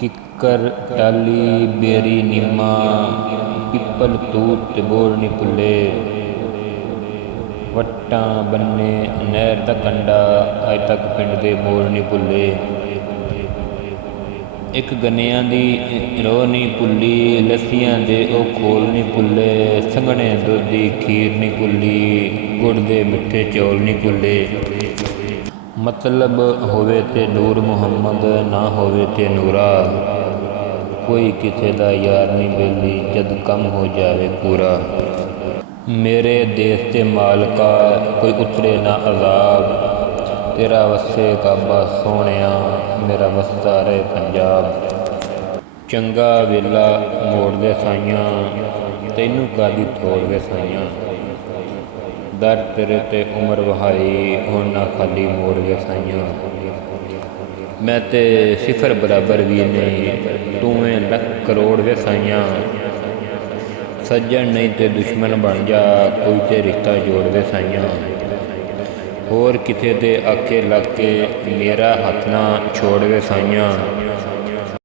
ਕਿੱਕਰ ਟਾਹਲੀ ਬੇਰੀ ਨਿੰਮਾ ਪਿੱਪਲ ਤੂਤ ਤੇ ਬੋੜ ਨੀ ਭੁੱਲੇ। ਵੱਟਾਂ ਬੰਨੇ ਨਹਿਰ ਦਾ ਕੰਢਾ ਅੱਜ ਤੱਕ ਪਿੰਡ ਦੇ ਮੋੜ ਨੀ ਭੁੱਲੇ। ਇੱਕ ਗੰਨਿਆਂ ਦੀ ਰੋਹ ਨੀ ਭੁੱਲੀ, ਲੱਸੀਆਂ ਦੇ ਉਹ ਖੋਲ ਨੀ ਭੁੱਲੇ। ਸੰਘਣੇ ਦੁੱਧ ਦੀ ਖੀਰ ਨੀ ਭੁੱਲੀ, ਗੁੜ ਦੇ ਮਿੱਠੇ ਚੌਲ ਨੀ ਭੁੱਲੇ। ਮਤਲਬ ਹੋਵੇ ਤੇ ਨੂਰ ਮੁਹੰਮਦ, ਨਾ ਹੋਵੇ ਤੇ ਨੂਰਾ। ਕੋਈ ਕਿਸੇ ਦਾ ਯਾਰ ਨਹੀਂ ਬੇਲੀ, ਜਦ ਕੰਮ ਹੋ ਜਾਵੇ ਪੂਰਾ। ਮੇਰੇ ਦੇਸ ਦੇ ਮਾਲਕਾ ਕੋਈ ਉਤਰੇ ਨਾ ਅਜ਼ਾਬ, ਤੇਰਾ ਵਸੇ ਕਾਬਾ ਸੋਹਣਿਆ, ਮੇਰਾ ਵਸਦਾ ਰਹੇ ਪੰਜਾਬ। ਚੰਗਾ ਵੇਲਾ ਮੋੜਦੇ ਸਾਈਆਂ, ਤੈਨੂੰ ਕਾਹਦੀ ਥੋੜ ਵੇ ਸਾਈਆਂ। ਦਰ ਤੇਰੇ ਤੇ ਉਮਰ ਵਹਾਈ, ਹੁਣ ਨਾ ਖਾਲੀ ਮੋੜ ਵੇ ਸਾਈਆਂ। ਮੈਂ ਤੇ ਸਿਫਰ ਬਰਾਬਰ ਵੀ ਨਹੀਂ, ਤੂੰ ਏ ਲੱਖ ਕਰੋੜ ਵੇ ਸਾਈਆਂ। ਸੱਜਣ ਨਹੀਂ ਤੇ ਦੁਸ਼ਮਣ ਬਣ ਜਾ, ਕੋਈ ਤੇ ਰਿਸ਼ਤਾ ਜੋੜ ਵੇ ਸਾਈਆਂ। ਹੋਰ ਕਿਤੇ ਦੇ ਆਖੇ ਲੱਗ ਕੇ ਮੇਰਾ ਹੱਥ ਨਾ ਛੋੜ ਵੇ ਸਾਈਆਂ।